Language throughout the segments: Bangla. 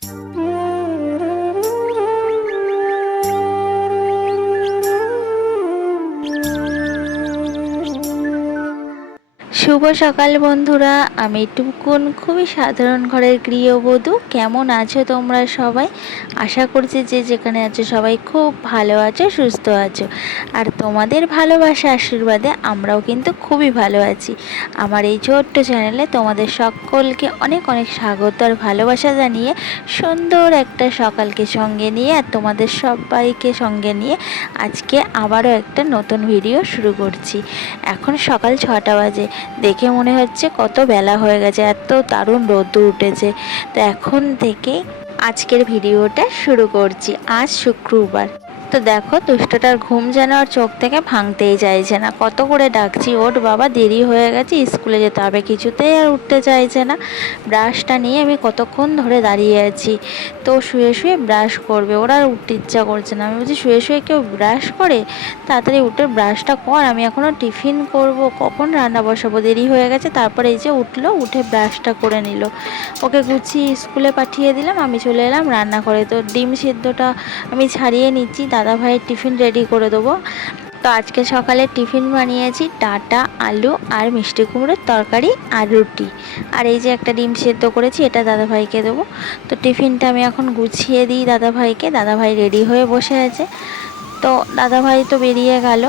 শুভ সকাল বন্ধুরা, আমি টুকুন খুবই সাধারণ ঘরের গৃহবধূ। কেমন আছো তোমরা সবাই? আশা করছি যে যেখানে আছো সবাই খুব ভালো আছো, সুস্থ আছো। আর তোমাদের ভালোবাসা আশীর্বাদে আমরাও কিন্তু খুবই ভালো আছি। আমার এই ছোট্ট চ্যানেলে তোমাদের সকলকে অনেক অনেক স্বাগত আর ভালোবাসা জানিয়ে সুন্দর একটা সকালকে সঙ্গে নিয়ে আর তোমাদের সবাইকে সঙ্গে নিয়ে আজকে আবারও একটা নতুন ভিডিও শুরু করছি। এখন সকাল 6টা বাজে। দেখে মনে হচ্ছে কত বেলা হয়ে গেছে, এত দারুণ রোদ্দুর উঠেছে। তো এখন থেকে আজকের ভিডিওটা শুরু করছি। আজ শুক্রবার। তো দেখো, দুষ্টটার ঘুম যেন আর চোখ থেকে ভাঙতেই চাইছে না। কত করে ডাকছি, ওঠ বাবা, দেরি হয়ে গেছে, স্কুলে যেতে হবে। কিছুতেই আর উঠতে চাইছে না। ব্রাশটা নিয়ে আমি কতক্ষণ ধরে দাঁড়িয়ে আছি। তো শুয়ে শুয়ে ব্রাশ করবে, ওরা আর উঠতে ইচ্ছা করছে না। আমি বলছি, শুয়ে শুয়ে কেউ ব্রাশ করে? তাড়াতাড়ি উঠে ব্রাশটা কর, আমি এখনও টিফিন করব, কখন রান্না বসাবো, দেরি হয়ে গেছে। তারপরে এই যে উঠলো, উঠে ব্রাশটা করে নিল। ওকে গুছিয়ে স্কুলে পাঠিয়ে দিলাম, আমি চলে এলাম রান্না করে। তো ডিম সিদ্ধটা আমি ছাড়িয়ে নিচ্ছি, দাদা ভাইয়ের টিফিন রেডি করে দেবো। তো আজকে সকালে টিফিন বানিয়েছি ডাঁটা, আলু আর মিষ্টি কুমড়োর তরকারি আর রুটি। আর এই যে একটা ডিম সেদ্ধ করেছি, এটা দাদাভাইকে দেবো। তো টিফিনটা আমি এখন গুছিয়ে দিই দাদাভাইকে। দাদাভাই রেডি হয়ে বসে আছে। তো দাদাভাই তো বেরিয়ে গেল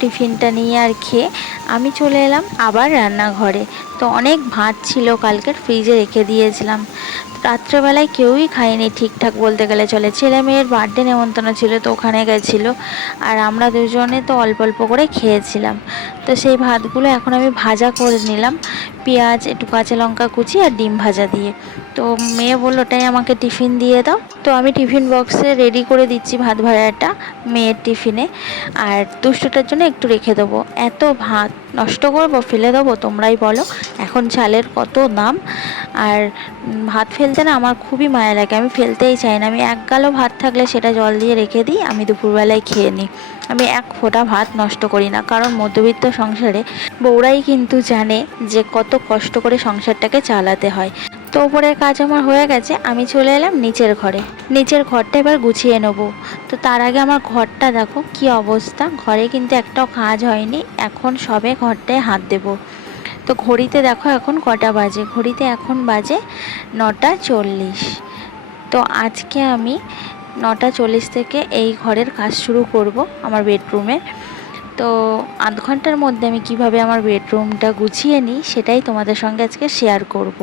টিফিনটা নিয়ে আর খেয়ে। আমি চলে এলাম আবার রান্নাঘরে। তো অনেক ভাত ছিল কালকের, ফ্রিজে রেখে দিয়েছিলাম। রাত্রেবেলায় কেউই খায়নি ঠিকঠাক বলতে গেলে চলে। ছেলে মেয়ের বার্থডে নেমন্তন্ন ছিল, তো ওখানে গেছিলো। আর আমরা দুজনে তো অল্প অল্প করে খেয়েছিলাম। তো সেই ভাতগুলো এখন আমি ভাজা করে নিলাম, পেঁয়াজ, একটু কাঁচা লঙ্কা কুচি আর ডিম ভাজা দিয়ে। তো মেয়ে বললো, ওটাই আমাকে টিফিন দিয়ে দাও। তো আমি টিফিন বক্সে রেডি করে দিচ্ছি ভাত ভাজাটা মেয়ের টিফিনে। আর দুষ্টটার জন্য একটু রেখে দেবো। এত ভাত নষ্ট করবো, ফেলে দেবো? তোমরাই বলো। এখন চালের কত দাম। আর ভাত ফেলতে না আমার খুবই মায়া লাগে, আমি ফেলতেই চাই না। আমি এক গালো ভাত থাকলে সেটা জল দিয়ে রেখে দিই, আমি দুপুরবেলায় খেয়ে নিই। আমি এক ফোঁটা ভাত নষ্ট করি না, কারণ মধ্যবিত্ত সংসারে বউরাই কিন্তু জানে যে কত কষ্ট করে সংসারটাকে চালাতে হয়। তো ওপরের কাজ আমার হয়ে গেছে, আমি চলে এলাম নিচের ঘরে। নিচের ঘরটা এবার গুছিয়ে নেবো। তো তার আগে আমার ঘরটা দেখো কি অবস্থা। ঘরে কিন্তু একটাও কাজ হয়নি, এখন সবে ঘরটায় হাত দেবো। তো ঘড়িতে দেখো এখন কটা বাজে, ঘড়িতে এখন বাজে 9:40। তো আজকে আমি 9:40 থেকে এই ঘরের কাজ শুরু করব, আমার বেডরুমে। তো আধ ঘন্টার মধ্যে আমি কিভাবে আমার বেডরুমটা গুছিয়ে নিই সেটাই তোমাদের সঙ্গে আজকে শেয়ার করব।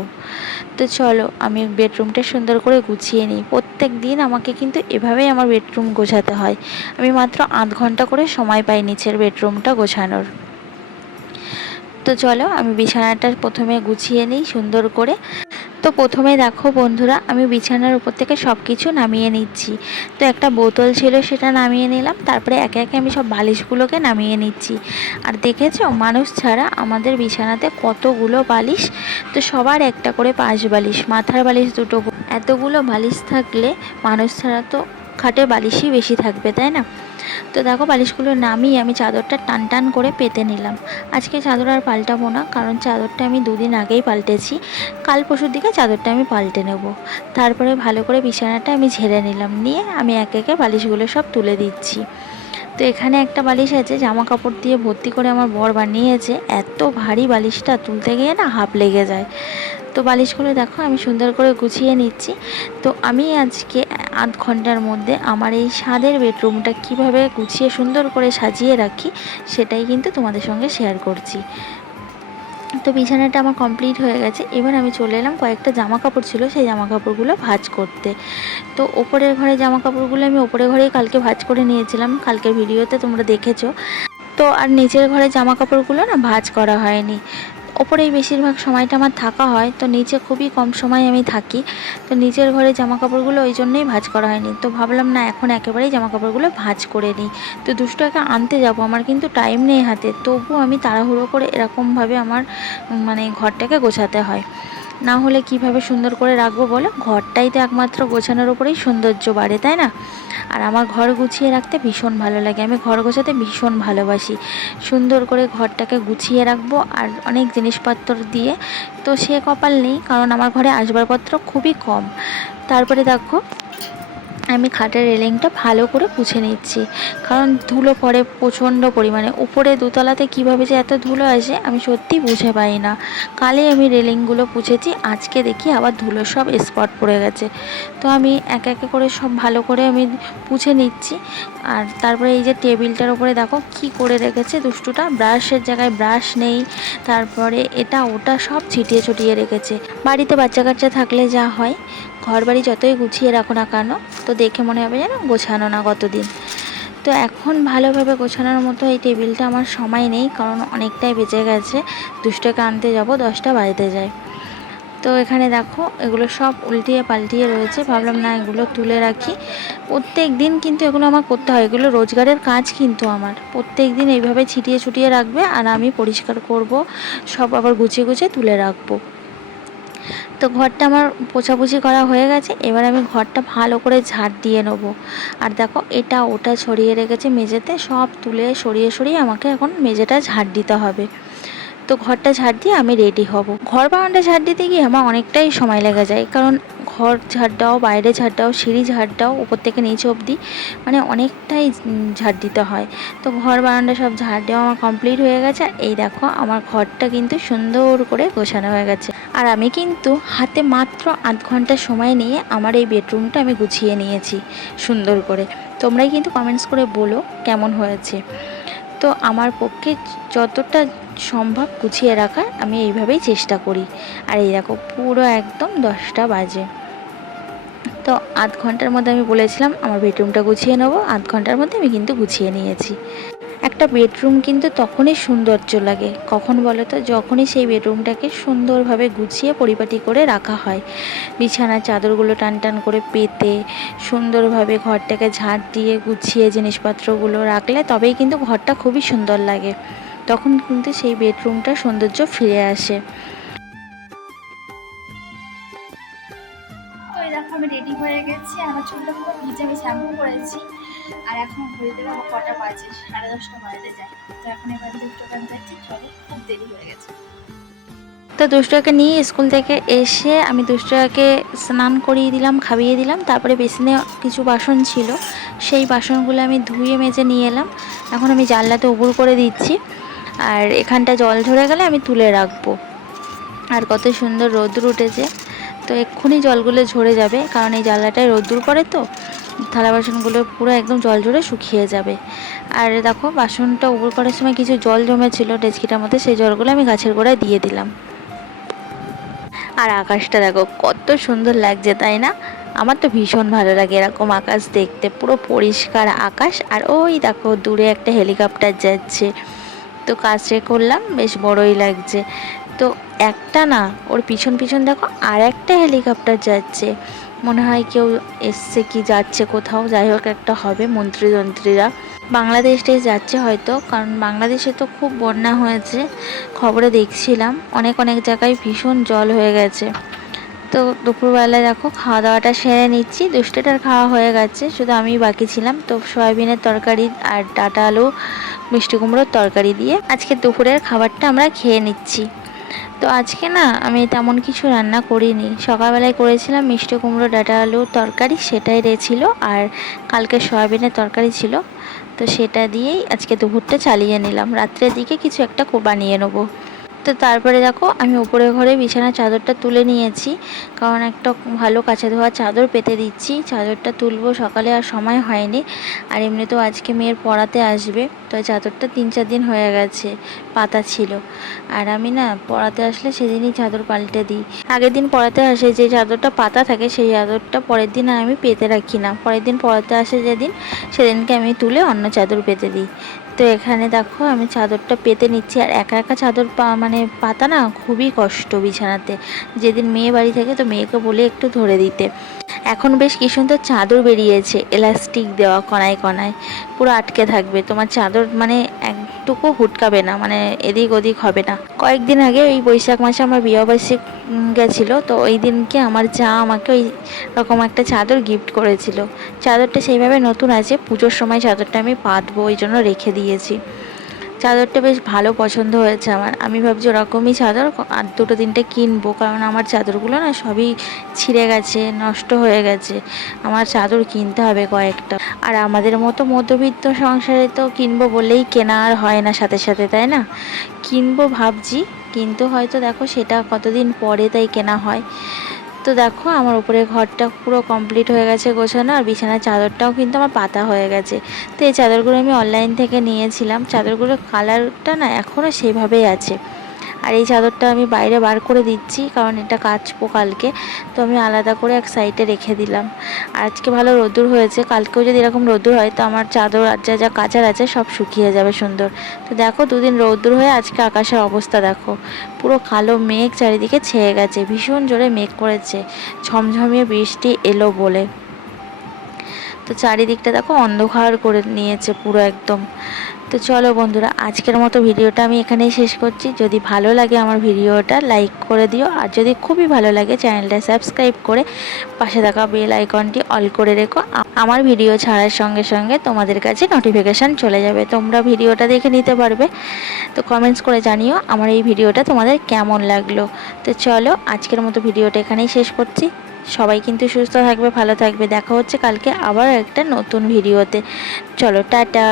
তো চলো আমি বেডরুমটা সুন্দর করে গুছিয়ে নিই। প্রত্যেক দিন আমাকে কিন্তু এভাবেই আমার বেডরুম গোছাতে হয়। আমি মাত্র আধ ঘন্টা করে সময় পাই নিচের বেডরুমটা গোছানোর। তো চলো আমি বিছানাটা প্রথমে গুছিয়ে নিই সুন্দর করে। তো প্রথমে দেখো বন্ধুরা, আমি বিছানার উপর থেকে সব কিছু নামিয়ে নিচ্ছি। তো একটা বোতল ছিল, সেটা নামিয়ে নিলাম। তারপরে একে একে আমি সব বালিশগুলোকে নামিয়ে নিচ্ছি। আর দেখেছো, মানুষ ছাড়া আমাদের বিছানাতে কতগুলো বালিশ। তো সবার একটা করে পাশ বালিশ, মাথার বালিশ দুটো। এতগুলো বালিশ থাকলে মানুষ ছাড়া তো খাটে বালিশই বেশি থাকবে, তাই না? তো দেখো, বালিশগুলো নামিয়ে আমি চাদরটা টান টান করে পেতে নিলাম। আজকে চাদর আর পাল্টাবো না, কারণ চাদরটা আমি 2 দিন আগেই পাল্টেছি। কাল পরশুর দিকে চাদরটা আমি পাল্টে নেব। তারপরে ভালো করে বিছানাটা আমি ঝেড়ে নিলাম, নিয়ে আমি একে একে বালিশগুলো সব তুলে দিচ্ছি। তো এখানে একটা বালিশ আছে, জামা কাপড় দিয়ে ভর্তি করে আমার বর বানিয়েছে। এত ভারী বালিশটা, তুলতে গিয়ে না হাঁপ লেগে যায়। তো বালিশগুলো দেখো আমি সুন্দর করে গুছিয়ে নিচ্ছি। তো আমি আজকে আধ ঘন্টার মধ্যে আমার এই ছাদের বেডরুমটা কিভাবে গুছিয়ে সুন্দর করে সাজিয়ে রাখি সেটাই কিন্তু তোমাদের সঙ্গে শেয়ার করছি। তো বিছানাটা আমার কমপ্লিট হয়ে গেছে। এবার আমি চলে এলাম, কয়েকটা জামা কাপড় ছিল সেই জামা কাপড়গুলো ভাঁজ করতে। তো ওপরের ঘরে জামা কাপড়গুলো আমি ওপরের ঘরেই কালকে ভাঁজ করে নিয়েছিলাম, কালকের ভিডিওতে তোমরা দেখেছো। তো আর নিচের ঘরে জামা কাপড়গুলো না ভাঁজ করা হয়নি। ওপরেই বেশিরভাগ সময়টা আমার থাকা হয়, তো নিচে খুবই কম সময় আমি থাকি। তো নিচের ঘরে জামা কাপড়গুলো ওই জন্যই ভাঁজ করা হয়নি। তো ভাবলাম না, এখন একেবারেই জামা কাপড়গুলো ভাঁজ করে নিই। তো দুষ্টু একা আনতে যাব, আমার কিন্তু টাইম নেই হাতে। তবু আমি তাড়াহুড়ো করে এরকমভাবে আমার ঘরটাকে গোছাতে হয়। না হলে কিভাবে সুন্দর করে রাখবো বলো? ঘরটাই তো একমাত্র গোছানোর উপরেই সৌন্দর্য বাড়ে, তাই না? আর আমার ঘর গুছিয়ে রাখতে ভীষণ ভালো লাগে, আমি ঘর গোছাতে ভীষণ ভালোবাসি। সুন্দর করে ঘরটাকে গুছিয়ে রাখবো আর অনেক জিনিসপত্র দিয়ে। তো সে কপাল নেই, কারণ আমার ঘরে আসবাবপত্র খুবই কম। তারপরে দেখো আমি খাটের রেলিংটা ভালো করে পুছে নিচ্ছি, কারণ ধুলো পড়ে প্রচণ্ড পরিমাণে। উপরে দোতলাতে কীভাবে যে এত ধুলো আসে আমি সত্যি বুঝে পাই না। কালই আমি রেলিংগুলো পুছেছি, আজকে দেখি আবার ধুলো সব স্পট পড়ে গেছে। তো আমি এক একে করে সব ভালো করে আমি পুছে নিচ্ছি। আর তারপরে এই যে টেবিলটার উপরে দেখো কি করে রেখেছে দুষ্টুটা, ব্রাশের জায়গায় ব্রাশ নেই, তারপরে এটা ওটা সব ছিটিয়ে ছটিয়ে রেখেছে। বাড়িতে বাচ্চা কাচ্চা থাকলে যা হয়, ঘর বাড়ি যতই গুছিয়ে রাখো না কেন, তো দেখে মনে হবে যেন গোছানো না কতদিন। তো এখন ভালোভাবে গোছানোর মতো এই টেবিলটা আমার সময় নেই, কারণ অনেকটাই বেঁচে গেছে। দুষ্টকে আনতে যাব 10টা বাজতে যায়। তো এখানে দেখো এগুলো সব উল্টিয়ে পাল্টিয়ে রয়েছে, ভাবলাম না এগুলো তুলে রাখি। প্রত্যেক দিন কিন্তু এগুলো আমার করতে হয়, এগুলো রোজগারের কাজ কিন্তু আমার। প্রত্যেক দিন এইভাবে ছিটিয়ে ছুটিয়ে রাখবে আর আমি পরিষ্কার করব, সব আবার গুছিয়ে গুছিয়ে তুলে রাখবো। তো ঘরটা আমার পোছাপুছি করা হয়ে গেছে, এবার আমি ঘরটা ভালো করে ঝাড় দিয়ে নেবো। আর দেখো এটা ওটা ছড়িয়ে রেখেছে মেঝেতে, সব তুলে সরিয়ে সরিয়ে আমাকে এখন মেঝেটা ঝাড় দিতে হবে। তো ঘরটা ঝাড় দিয়ে আমি রেডি হব। ঘর বারান্দা ঝাড় দিতে গিয়ে আমার অনেকটাই সময় লেগে যায়, কারণ ঘর ঝাড় দাও, বাইরে ঝাড় দাও, সিঁড়ি ঝাড় দাও, উপর থেকে নিচে অবধি, মানে অনেকটাই ঝাড় দিতে হয়। তো ঘর বারান্দা সব ঝাড় দেওয়া আমার কমপ্লিট হয়ে গেছে। আর এই দেখো আমার ঘরটা কিন্তু সুন্দর করে গোছানো হয়ে গেছে। আর আমি কিন্তু হাতে মাত্র 8 ঘন্টা সময় নিয়ে আমার এই বেডরুমটা আমি গুছিয়ে নিয়েছি সুন্দর করে। তোমরাই কিন্তু কমেন্টস করে বলো কেমন হয়েছে। তো আমার পক্ষে যতটা সম্ভব গুছিয়ে রাখার আমি এইভাবেই চেষ্টা করি। আর এই দেখো পুরো একদম 10টা বাজে। তো 8 ঘন্টার মধ্যে আমি বলেছিলাম আমার বেডরুমটা গুছিয়ে নেবো, 8 ঘন্টার মধ্যে আমি কিন্তু গুছিয়ে নিয়েছি। একটা বেডরুম কিন্তু তখনই সৌন্দর্য লাগে, কখন বলো তো? যখনই সেই বেডরুমটাকে সুন্দরভাবে গুছিয়ে পরিপাটি করে রাখা হয়। বিছানার চাদরগুলো টান টান করে পেতে সুন্দরভাবে ঘরটাকে ঝাড় দিয়ে গুছিয়ে জিনিসপত্রগুলো রাখলে তবেই কিন্তু ঘরটা খুবই সুন্দর লাগে, তখন কিন্তু সেই বেডরুমটার সৌন্দর্য ফিরে আসে। তো এই দেখো আমি রেডি হয়ে গেছি, আমার চুলটা পুরো ভিজে, আমি শ্যাম্পু করেছি। আর এখন ঘড়িতে দেখো কটা বাজে, 10:30 বাজতে যায়। তো এখন এবার দুটো গান যাচ্ছি, চলো, খুব দেরি হয়ে গেছে। তো দুষ্টুকে নিয়ে স্কুল থেকে এসে আমি দুষ্টুকে স্নান করিয়ে দিলাম, খাইয়ে দিলাম। তারপরে বেসিনে কিছু বাসন ছিল, সেই বাসনগুলো আমি ধুয়ে মেজে নিয়ে এলাম। এখন আমি জানলাতে উবুর করে দিচ্ছি, আর এখানটা জল ঝরে গেলে আমি তুলে রাখবো। আর কত সুন্দর রোদ্দুর উঠেছে, তো এক্ষুনি জলগুলো ঝরে যাবে, কারণ এই জানলাটায় রোদ্দুর পড়ে, তো থালা বাসনগুলো পুরো একদম জল ঝরে শুকিয়ে যাবে। আর দেখো বাসনটা উবুর করার সময় কিছু জল জমেছিল ডেচকিটার মধ্যে, সেই জলগুলো আমি গাছের গোড়ায় দিয়ে দিলাম। আর আকাশটা দেখো কত সুন্দর লাগছে, তাই না? আমার তো ভীষণ ভালো লাগে এরকম আকাশ দেখতে, পুরো পরিষ্কার আকাশ। আর ওই দেখো দূরে একটা হেলিকপ্টার যাচ্ছে, তো কাছে করলাম, বেশ বড়ই লাগছে। তো একটা না, ওর পিছন পিছন দেখো আর একটা হেলিকপ্টার যাচ্ছে, মনে হয় কেউ এসছে কি যাচ্ছে কোথাও, যাই হোক একটা হবে, মন্ত্রীরা বাংলাদেশ যাচ্ছে হয়তো, কারণ বাংলাদেশে তো খুব বন্যা হয়েছে, খবরে দেখছিলাম অনেক অনেক জায়গায় ভীষণ জল হয়ে গেছে। তো দুপুরবেলায় দেখো খাওয়া দাওয়াটা সেরে নিচ্ছি, দুষ্টটার খাওয়া হয়ে গেছে, শুধু আমি বাকি ছিলাম। তো সয়াবিনের তরকারি আর ডাঁটা আলু মিষ্টি কুমড়োর তরকারি দিয়ে আজকে দুপুরের খাবারটা আমরা খেয়ে নিচ্ছি। তো আজকে না আমি তেমন কিছু রান্না করিনি, সকালবেলায় করেছিলাম মিষ্টি কুমড়ো ডাঁটা আলুর তরকারি, সেটাই ছিল। আর কালকে সয়াবিনের তরকারি ছিল, তো সেটা দিয়েই আজকে দুপুরটা চালিয়ে নিলাম। রাত্রের দিকে কিছু একটা বানিয়ে নেবো। তো তারপরে দেখো আমি উপরে ঘরে বিছানার চাদরটা তুলে নিয়েছি, কারণ একটা ভালো কাচা ধোয়া চাদর পেতে দিচ্ছি। চাদরটা তুলবো সকালে, আর সময় হয়নি। আর এমনিতেও আজকে মেয়ের পড়াতে আসবে, তো চাদরটা 3-4 দিন হয়ে গেছে পাতা ছিল। আর আমি না পড়াতে আসলে সেদিনই চাদর পাল্টে দিই। আগের দিন পড়াতে আসে যে চাদরটা পাতা থাকে, সেই চাদরটা পরের দিন আর আমি পেতে রাখি না, পরের দিন পড়াতে আসে যেদিন, সেদিনকে আমি তুলে অন্য চাদর পেতে দিই। তো এখানে দেখো আমি চাদরটা পেতে নিচ্ছি। আর একা একা চাদর মানে পাতা না খুবই কষ্ট বিছানাতে। যেদিন মেয়ে বাড়ি থাকে তো মেয়েকে বলে একটু ধরে দিতে। এখন বেশ কি সুন্দর চাদর বেরিয়েছে, এলাস্টিক দেওয়া, কণায় কণায় পুরো আটকে থাকবে, তোমার চাদর মানে একটুকু হুটকাবে না, মানে এদিক ওদিক হবে না। কয়েকদিন আগে এই বৈশাখ মাসে আমার বিবাহবার্ষিক গেছিলো, তো ওই দিনকে আমার যা আমাকে ওই রকম একটা চাদর গিফট করেছিল। চাদরটা সেইভাবে নতুন আছে, পুজোর সময় চাদরটা আমি পাতবো ওই জন্য রেখে দিয়েছি। চাদরটা বেশ ভালো পছন্দ হয়েছে আমার। আমি ভাবছি ওরকমই চাদর আর দুটো তিনটে কিনবো, কারণ আমার চাদরগুলো না সবই ছিঁড়ে গেছে, নষ্ট হয়ে গেছে। আমার চাদর কিনতে হবে কয়েকটা। আর আমাদের মতো মধ্যবিত্ত সংসারে তো কিনবো বলেই কেনা আর হয় না সাথে সাথে, তাই না? কিনবো ভাবছি, কিন্তু হয়তো দেখো সেটা কতদিন পরে তাই কেনা হয়। তো দেখো আমার উপরে ঘরটা পুরো কমপ্লিট হয়ে গেছে গোছানো, আর বিছানার চাদরটাও কিন্তু আমার পাতা হয়ে গেছে। তো এই চাদরগুলো আমি অনলাইন থেকে নিয়েছিলাম। চাদরগুলোর কালারটা না এখনও সেভাবেই আছে। আর এই চাদরটা আমি বাইরে বার করে দিচ্ছি, কারণ এটা কাচবো কালকে। তো আমি আলাদা করে এক সাইডে রেখে দিলাম। আর আজকে ভালো রোদ্দুর হয়েছে, কালকেও যদি এরকম রোদ্দুর হয় তো আমার চাদর আর যা যা কাচার আছে সব শুকিয়ে যাবে সুন্দর। তো দেখো দুদিন রোদ্দুর হয়ে আজকে আকাশের অবস্থা দেখো, পুরো কালো মেঘ চারিদিকে ছেয়ে গেছে, ভীষণ জোরে মেঘ করেছে, ঝমঝমিয়ে বৃষ্টি এলো বলে। তো চারিদিকটা দেখো অন্ধকার করে নিয়েছে পুরো একদম। তো চলো বন্ধুরা, আজকের মতো ভিডিওটা আমি এখানেই শেষ করছি। যদি ভালো লাগে আমার ভিডিওটা লাইক করে দিও, আর যদি খুবই ভালো লাগে চ্যানেলটা সাবস্ক্রাইব করে পাশে থাকা বেল আইকনটি অল করে রেখো। আমার ভিডিও ছাড়ার সঙ্গে সঙ্গে তোমাদের কাছে নোটিফিকেশান চলে যাবে, তোমরা ভিডিওটা দেখে নিতে পারবে। তো কমেন্টস করে জানিও আমার এই ভিডিওটা তোমাদের কেমন লাগলো। তো চলো আজকের মতো ভিডিওটা এখানেই শেষ করছি। সবাই কিন্তু সুস্থ থাকবে, ভালো থাকবে। দেখা হচ্ছে কালকে আবার একটা নতুন ভিডিওতে। চলো টাটা।